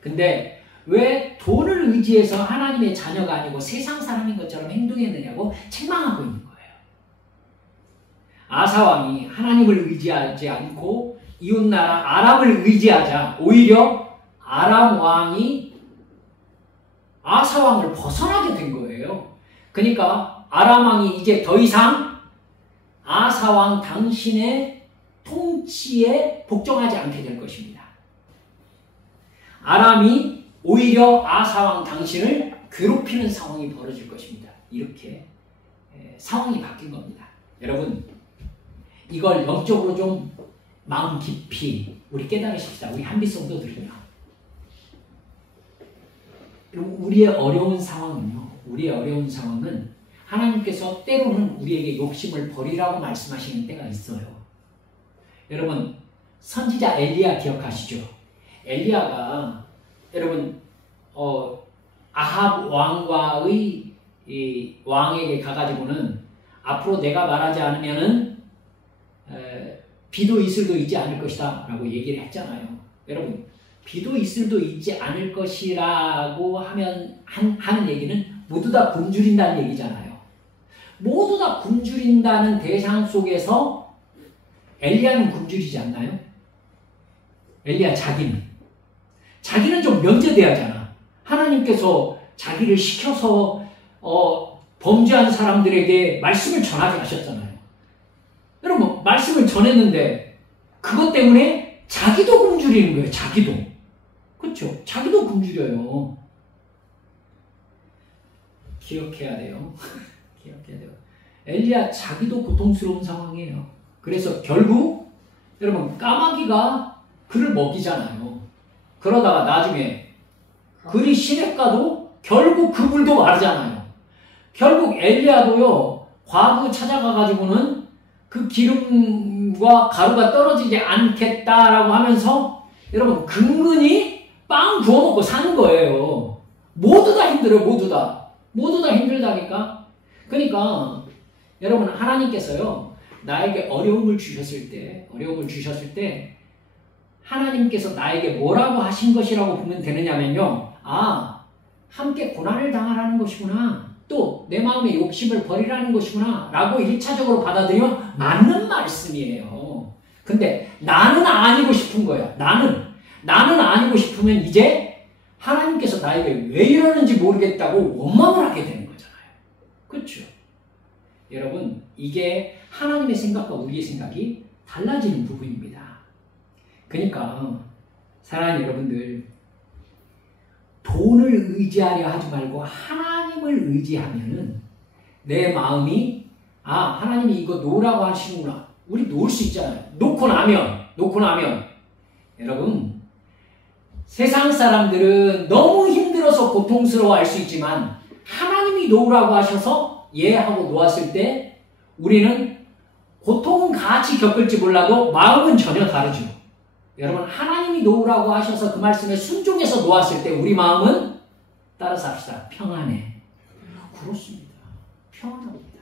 근데 왜 돈을 의지해서 하나님의 자녀가 아니고 세상 사람인 것처럼 행동했느냐고 책망하고 있는 거예요. 아사왕이 하나님을 의지하지 않고 이웃나라 아람을 의지하자 오히려 아람 왕이 아사왕을 벗어나게 된 거예요. 그러니까 아람 왕이 이제 더 이상 아사왕 당신의 통치에 복종하지 않게 될 것입니다. 아람이 오히려 아사왕 당신을 괴롭히는 상황이 벌어질 것입니다. 이렇게 상황이 바뀐 겁니다. 여러분 이걸 영적으로 좀 마음 깊이 우리 깨달으십시다. 우리 한빛 성도들은요. 우리의 어려운 상황은요. 우리의 어려운 상황은 하나님께서 때로는 우리에게 욕심을 버리라고 말씀하시는 때가 있어요. 여러분 선지자 엘리야 기억하시죠? 엘리야가 여러분 아합 왕과의 이 왕에게 가가지고는 앞으로 내가 말하지 않으면은 비도 이슬도 있지 않을 것이다 라고 얘기를 했잖아요. 여러분 비도 이슬도 있지 않을 것이라고 하는 얘기는 모두 다 굶주린다는 얘기잖아요. 모두 다 굶주린다는 대상 속에서 엘리야는 굶주리지 않나요? 엘리야 자기는 좀 면제돼야 하잖아. 하나님께서 자기를 시켜서 범죄한 사람들에게 말씀을 전하게 하셨잖아요. 여러분 말씀을 전했는데 그것 때문에 자기도 굶주리는 거예요. 자기도. 그렇죠? 자기도 굶주려요. 기억해야 돼요. 기억해야 돼요. 엘리야 자기도 고통스러운 상황이에요. 그래서 결국 여러분 까마귀가 그를 먹이잖아요. 그러다가 나중에 그리 시냇가도 결국 그 물도 마르잖아요. 결국 엘리야도요 과부 찾아가가지고는 그 기름과 가루가 떨어지지 않겠다라고 하면서 여러분 근근히 빵 구워 먹고 사는 거예요. 모두 다 힘들어요. 모두 다 힘들다니까. 그러니까 여러분 하나님께서요 나에게 어려움을 주셨을 때 하나님께서 나에게 뭐라고 하신 것이라고 보면 되느냐면요. 함께 고난을 당하라는 것이구나. 또 내 마음의 욕심을 버리라는 것이구나. 라고 1차적으로 받아들여 맞는 말씀이에요. 근데 나는 아니고 싶은 거야. 나는 아니고 싶으면 이제 하나님께서 나에게 왜 이러는지 모르겠다고 원망을 하게 되는 거잖아요. 그렇죠? 여러분, 이게 하나님의 생각과 우리의 생각이 달라지는 부분입니다. 그러니까 사랑하는 여러분들, 돈을 의지하려 하지 말고 하나님을 의지하면은 내 마음이 하나님이 이거 놓으라고 하시는구나. 우리 놓을 수 있잖아요. 놓고 나면 여러분, 세상 사람들은 너무 힘들어서 고통스러워할 수 있지만 하나님이 놓으라고 하셔서 하고 놓았을 때 우리는 고통은 같이 겪을지 몰라도 마음은 전혀 다르죠. 여러분, 하나님이 놓으라고 하셔서 그 말씀에 순종해서 놓았을 때 우리 마음은 따라서 합시다. 평안해. 그렇습니다. 평안합니다.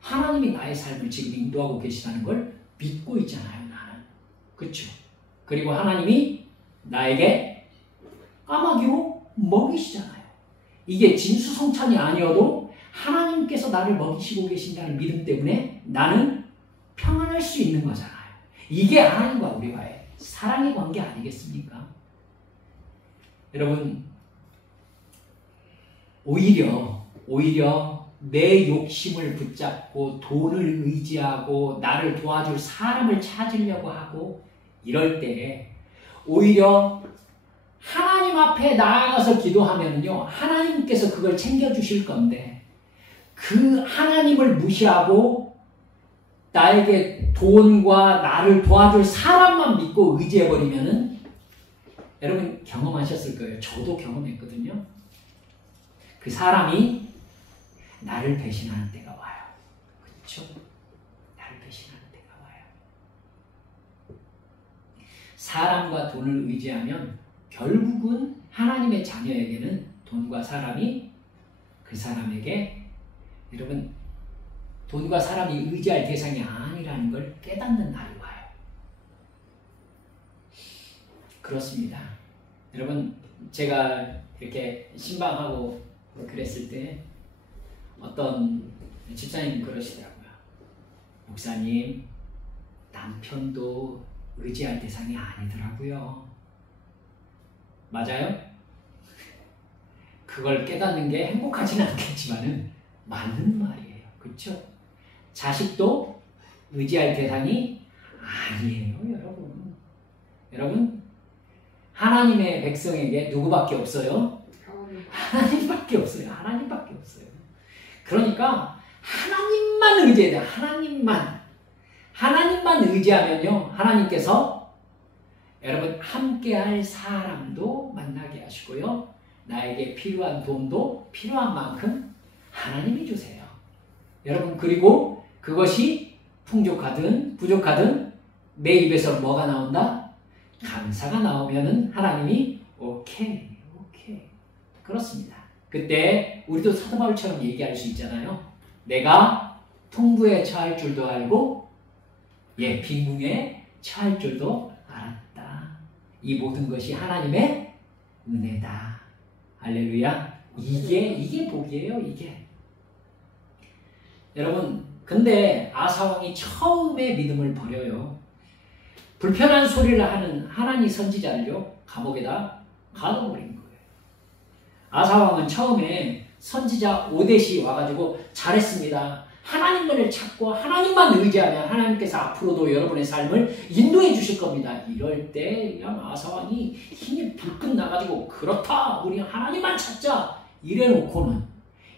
하나님이 나의 삶을 지금 인도하고 계시다는 걸 믿고 있잖아요. 나는. 그렇죠? 그리고 하나님이 나에게 까마귀로 먹이시잖아요. 이게 진수성찬이 아니어도 하나님께서 나를 먹이시고 계신다는 믿음 때문에 나는 평안할 수 있는 거잖아요. 이게 하나님과 우리와의 사랑의 관계 아니겠습니까? 여러분, 오히려 내 욕심을 붙잡고 돈을 의지하고 나를 도와줄 사람을 찾으려고 하고 이럴 때 오히려 하나님 앞에 나아가서 기도하면요, 하나님께서 그걸 챙겨주실 건데 그 하나님을 무시하고 나에게 돈과 나를 도와줄 사람만 믿고 의지해버리면은, 여러분 경험하셨을 거예요. 저도 경험했거든요. 그 사람이 나를 배신하는 때가 와요. 그렇죠? 나를 배신하는 때가 와요. 사람과 돈을 의지하면 결국은 하나님의 자녀에게는 돈과 사람이 그 사람에게, 여러분, 돈과 사람이 의지할 대상이 아니라는 걸 깨닫는 날이 와요. 그렇습니다. 여러분, 제가 이렇게 신방하고 그랬을 때 어떤 집사님이 그러시더라고요. 목사님, 남편도 의지할 대상이 아니더라고요. 맞아요? 그걸 깨닫는 게 행복하지는 않겠지만은 맞는 말이에요. 그렇죠? 자식도 의지할 대상이 아니에요, 여러분. 여러분, 하나님의 백성에게 누구밖에 없어요? 하나님밖에 없어요. 하나님밖에 없어요. 그러니까 하나님만 의지해야 돼요. 하나님만 의지하면요, 하나님께서 여러분 함께할 사람도 만나게 하시고요, 나에게 필요한 돈도 필요한 만큼 하나님이 주세요. 여러분, 그리고 그것이 풍족하든 부족하든 내 입에서 뭐가 나온다? 감사가 나오면은 하나님이 오케이. 그렇습니다. 그때 우리도 사도 바울처럼 얘기할 수 있잖아요. 내가 통부에 처할 줄도 알고 빈궁에 처할 줄도 알았다. 이 모든 것이 하나님의 은혜다. 할렐루야. 이게 복이에요. 이게. 여러분, 근데 아사왕이 처음에 믿음을 버려요. 불편한 소리를 하는 하나니 선지자를요, 감옥에다 가둬버린 거예요. 아사왕은 처음에 선지자 오뎃이 와가지고 잘했습니다. 하나님만을 찾고 하나님만 의지하면 하나님께서 앞으로도 여러분의 삶을 인도해 주실 겁니다. 이럴 때 그냥 아사왕이 힘이 불끈 나가지고 그렇다, 우리 하나님만 찾자 이래놓고는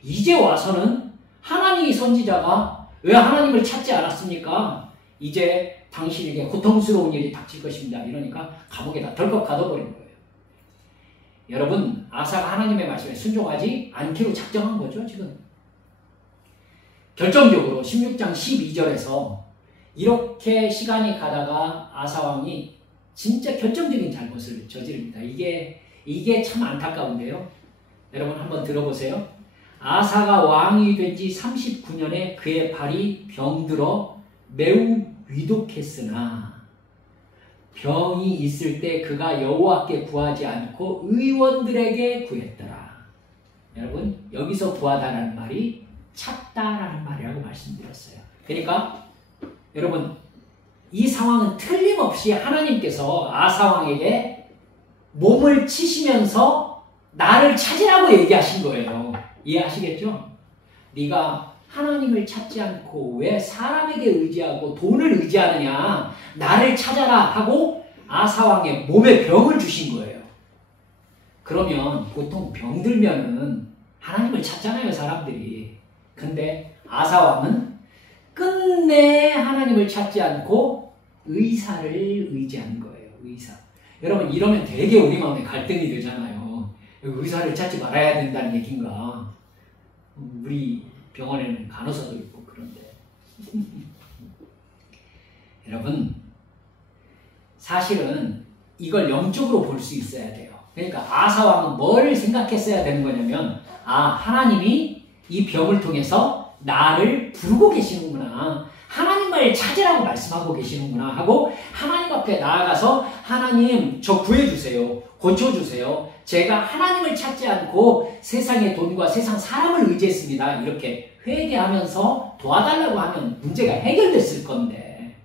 이제 와서는 하나님의 선지자가 왜 하나님을 찾지 않았습니까? 이제 당신에게 고통스러운 일이 닥칠 것입니다. 이러니까 감옥에다 덜컥 가둬버린 거예요. 여러분, 아사가 하나님의 말씀에 순종하지 않기로 작정한 거죠, 지금. 결정적으로 16장 12절에서 이렇게 시간이 가다가 아사왕이 진짜 결정적인 잘못을 저지릅니다. 이게 참 안타까운데요. 여러분 한번 들어보세요. 아사가 왕이 된 지 39년에 그의 발이 병들어 매우 위독했으나 병이 있을 때 그가 여호와께 구하지 않고 의원들에게 구했더라. 여러분, 여기서 구하다라는 말이 찾다라는 말이라고 말씀드렸어요. 그러니까 여러분, 이 상황은 틀림없이 하나님께서 아사왕에게 몸을 치시면서 나를 찾으라고 얘기하신 거예요. 이해하시겠죠? 네가 하나님을 찾지 않고 왜 사람에게 의지하고 돈을 의지하느냐, 나를 찾아라 하고 아사왕의 몸에 병을 주신 거예요. 그러면 보통 병들면은 하나님을 찾잖아요, 사람들이. 근데 아사왕은 끝내 하나님을 찾지 않고 의사를 의지한 거예요. 의사. 여러분, 이러면 되게 우리 마음에 갈등이 되잖아요. 의사를 찾지 말아야 된다는 얘기인가? 우리 병원에는 간호사도 있고 그런데. 여러분, 사실은 이걸 영적으로 볼 수 있어야 돼요. 그러니까 아사왕은 뭘 생각했어야 되는 거냐면, 하나님이 이 병을 통해서 나를 부르고 계시는구나, 하나님을 찾으라고 말씀하고 계시는구나 하고 하나님 앞에 나아가서 하나님, 저 구해주세요, 고쳐주세요, 제가 하나님을 찾지 않고 세상의 돈과 세상 사람을 의지했습니다, 이렇게 회개하면서 도와달라고 하면 문제가 해결됐을 건데,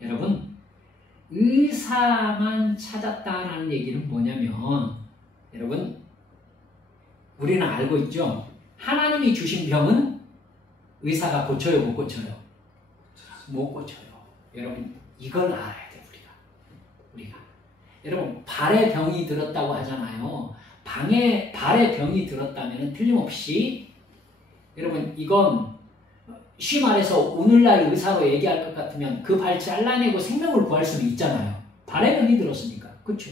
여러분, 의사만 찾았다라는 얘기는 뭐냐면, 여러분, 우리는 알고 있죠? 하나님이 주신 병은 의사가 고쳐요, 못 고쳐요? 못 고쳐요. 여러분, 이걸 알아야 돼요, 우리가. 여러분, 발에 병이 들었다고 하잖아요. 발에 병이 들었다면 틀림없이, 여러분, 이건 쉬 말해서 오늘날 의사로 얘기할 것 같으면 그 발 잘라내고 생명을 구할 수는 있잖아요. 발에 병이 들었으니까. 그렇죠?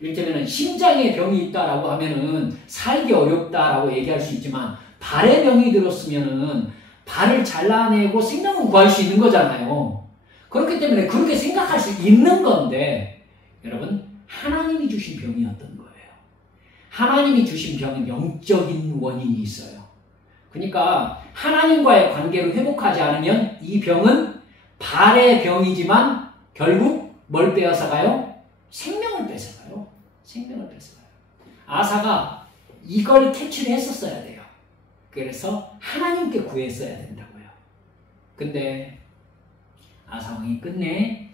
이를테면 심장에 병이 있다라고 하면은 살기 어렵다라고 얘기할 수 있지만, 발에 병이 들었으면은 발을 잘라내고 생명을 구할 수 있는 거잖아요. 그렇기 때문에 그렇게 생각할 수 있는 건데, 여러분, 하나님이 주신 병이 어떤 거예요? 하나님이 주신 병은 영적인 원인이 있어요. 그러니까 하나님과의 관계를 회복하지 않으면 이 병은 발의 병이지만 결국 뭘 빼앗아가요? 생명을 뺏어가요. 생명을 뺏어가요. 아사가 이걸 캐치를 했었어야 돼요. 그래서 하나님께 구했어야 된다고요. 근데 아사왕이 끝내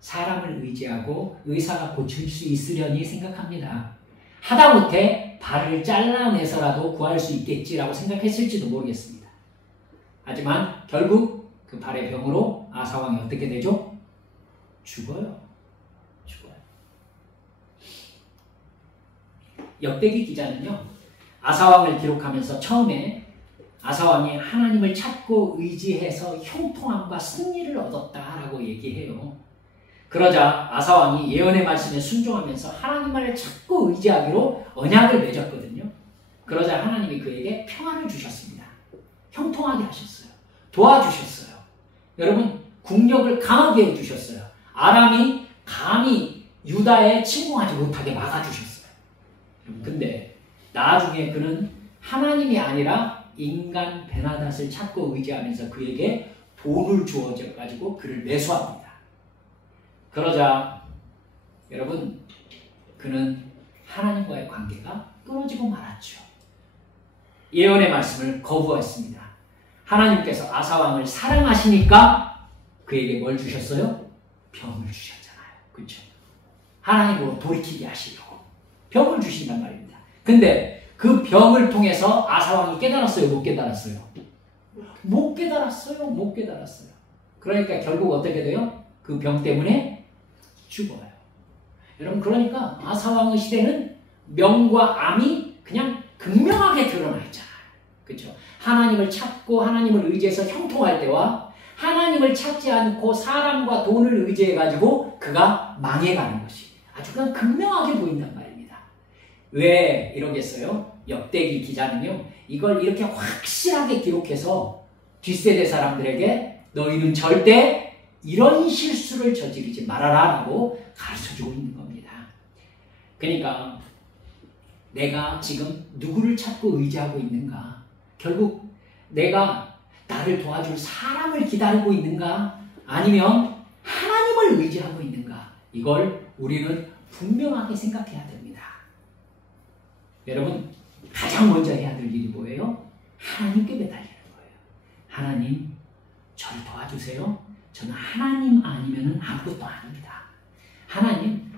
사람을 의지하고 의사가 고칠 수 있으려니 생각합니다. 하다못해 발을 잘라내서라도 구할 수 있겠지라고 생각했을지도 모르겠습니다. 하지만 결국 그 발의 병으로 아사왕이 어떻게 되죠? 죽어요. 역대기 기자는요, 아사왕을 기록하면서 처음에 아사왕이 하나님을 찾고 의지해서 형통함과 승리를 얻었다라고 얘기해요. 그러자 아사왕이 예언의 말씀에 순종하면서 하나님을 찾고 의지하기로 언약을 맺었거든요. 그러자 하나님이 그에게 평안을 주셨습니다. 형통하게 하셨어요. 도와주셨어요. 여러분, 국력을 강하게 해주셨어요. 아람이 감히 유다에 침공하지 못하게 막아주셨어요. 근데 나중에 그는 하나님이 아니라 인간 베나닷을 찾고 의지하면서 그에게 돈을 주어져가지고 그를 매수합니다. 그러자 여러분, 그는 하나님과의 관계가 끊어지고 말았죠. 예언의 말씀을 거부했습니다. 하나님께서 아사왕을 사랑하시니까 그에게 뭘 주셨어요? 병을 주셨잖아요. 그렇죠? 하나님으로 돌이키게 하시려고 병을 주신단 말입니다. 근데 그 병을 통해서 아사왕이 깨달았어요? 못 깨달았어요? 못 깨달았어요. 그러니까 결국 어떻게 돼요? 그 병 때문에 죽어요. 여러분, 그러니까 아사왕의 시대는 명과 암이 그냥 극명하게 드러나 있잖아요. 그렇죠? 하나님을 찾고 하나님을 의지해서 형통할 때와 하나님을 찾지 않고 사람과 돈을 의지해가지고 그가 망해가는 것이 아주 그냥 극명하게 보인단 말입니다. 왜 이러겠어요? 역대기 기자는요, 이걸 이렇게 확실하게 기록해서 뒷세대 사람들에게 너희는 절대 이런 실수를 저지르지 말아라 라고 가르쳐주고 있는 겁니다. 그러니까 내가 지금 누구를 찾고 의지하고 있는가? 결국 내가 나를 도와줄 사람을 기다리고 있는가? 아니면 하나님을 의지하고 있는가? 이걸 우리는 분명하게 생각해야 됩니다. 여러분, 가장 먼저 해야 될 일이 뭐예요? 하나님께 매달리는 거예요. 하나님, 저를 도와주세요. 저는 하나님 아니면 아무것도 아닙니다.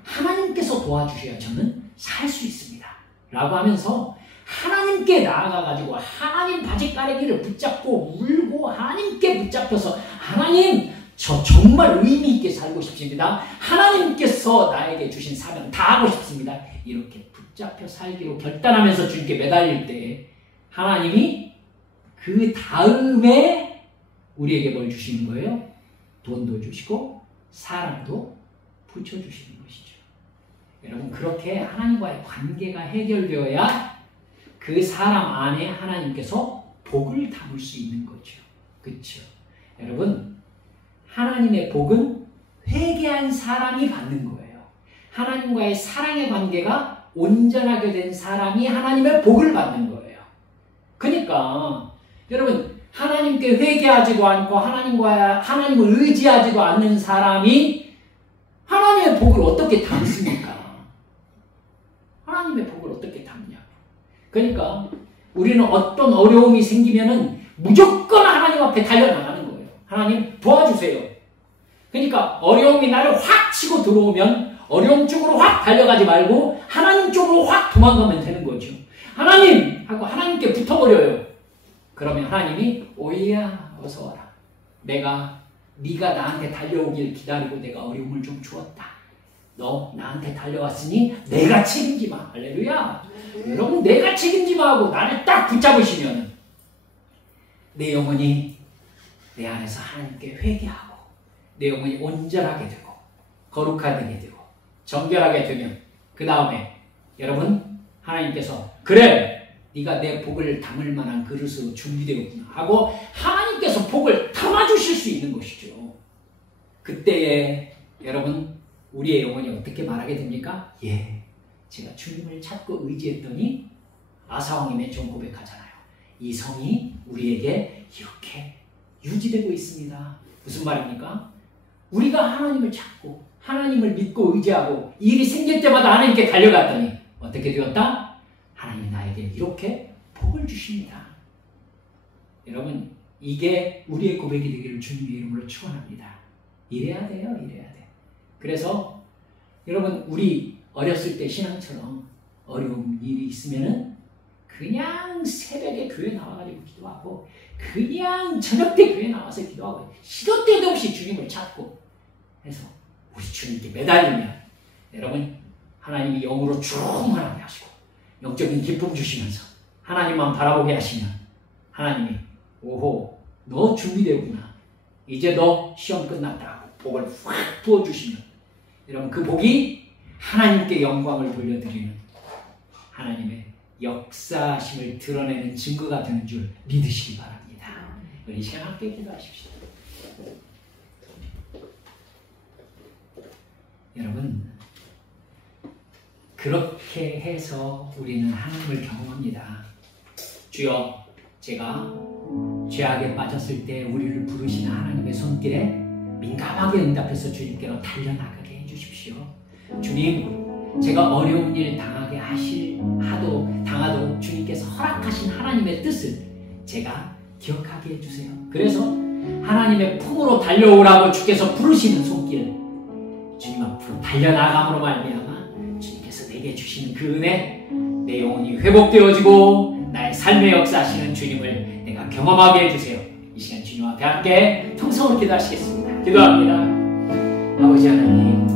하나님께서 도와주셔야 저는 살 수 있습니다. 라고 하면서 하나님께 나아가가지고 하나님 바지가래기를 붙잡고 울고 하나님께 붙잡혀서 하나님, 저 정말 의미 있게 살고 싶습니다. 하나님께서 나에게 주신 사명 다 하고 싶습니다. 이렇게 붙잡혀 살기로 결단하면서 주님께 매달릴 때 하나님이 그 다음에 우리에게 뭘 주시는 거예요? 돈도 주시고 사람도 붙여주시는 것이죠. 여러분, 그렇게 하나님과의 관계가 해결되어야 그 사람 안에 하나님께서 복을 담을 수 있는 거죠. 그렇죠? 여러분, 하나님의 복은 회개한 사람이 받는 거예요. 하나님과의 사랑의 관계가 온전하게 된 사람이 하나님의 복을 받는 거예요. 그러니까 여러분, 하나님께 회개하지도 않고 하나님을 의지하지도 않는 사람이 하나님의 복을 어떻게 담습니까? 하나님의 복을 어떻게 담냐? 그러니까 우리는 어떤 어려움이 생기면은 무조건 하나님 앞에 달려나가는 거예요. 하나님 도와주세요. 그러니까 어려움이 나를 확 치고 들어오면 어려움 쪽으로 확 달려가지 말고 하나님 쪽으로 확 도망가면 되는 거죠. 하나님! 하고 하나님께 붙어버려요. 그러면 하나님이 오이야 어서 와라. 네가 나한테 달려오길 기다리고 내가 어려움을 좀 주었다. 너 나한테 달려왔으니 내가 책임지마. 할렐루야. 여러분, 내가 책임지마 하고 나를 딱 붙잡으시면 내 영혼이 내 안에서 하나님께 회개하고 내 영혼이 온전하게 되고 거룩하게 되고 정결하게 되면 그 다음에 여러분, 하나님께서 그래, 네가 내 복을 담을 만한 그릇으로 준비되었구나 하고 하나님께서 복을 담아주실 수 있는 것이죠. 그때에 여러분, 우리의 영혼이 어떻게 말하게 됩니까? 예, 제가 주님을 찾고 의지했더니 아사왕이 맨 처음 고백하잖아요. 이 성이 우리에게 이렇게 유지되고 있습니다. 무슨 말입니까? 우리가 하나님을 찾고 하나님을 믿고 의지하고 일이 생길 때마다 하나님께 달려갔더니 어떻게 되었다? 하나님이 나에게 이렇게 복을 주십니다. 여러분, 이게 우리의 고백이 되기를 주님의 이름으로 축원합니다. 이래야 돼요. 이래야 돼. 그래서 여러분, 우리 어렸을 때 신앙처럼 어려운 일이 있으면은 그냥 새벽에 교회 나와가지고 기도하고 그냥 저녁 때 교회 나와서 기도하고 시도 때도 없이 주님을 찾고 해서 우리 주님께 매달리면 여러분, 하나님이 영으로 충만하게 하시고 영적인 기쁨 주시면서 하나님만 바라보게 하시면 하나님이 오호, 너 준비되구나. 이제 너 시험 끝났다 하고 복을 확 부어주시면 여러분, 그 복이 하나님께 영광을 돌려드리는 하나님의 역사심을 드러내는 증거가 되는 줄 믿으시기 바랍니다. 우리 이 시간 함께 기도하십시오. 여러분, 그렇게 해서 우리는 하나님을 경험합니다. 주여, 제가 죄악에 빠졌을 때 우리를 부르시는 하나님의 손길에 민감하게 응답해서 주님께로 달려나가게 해주십시오. 주님, 제가 어려운 일 당하도 주님께서 허락하신 하나님의 뜻을 제가 기억하게 해주세요. 그래서 하나님의 품으로 달려오라고 주께서 부르시는 손길, 주님 앞으로 달려나감으로 말미암아 주님께서 내게 주시는 그 은혜, 내 영혼이 회복되어지고 나의 삶의 역사하시는 주님을 내가 경험하게 해주세요. 이 시간 주님 앞에 함께 통성으로 기도하시겠습니다. 기도합니다. 아버지 하나님,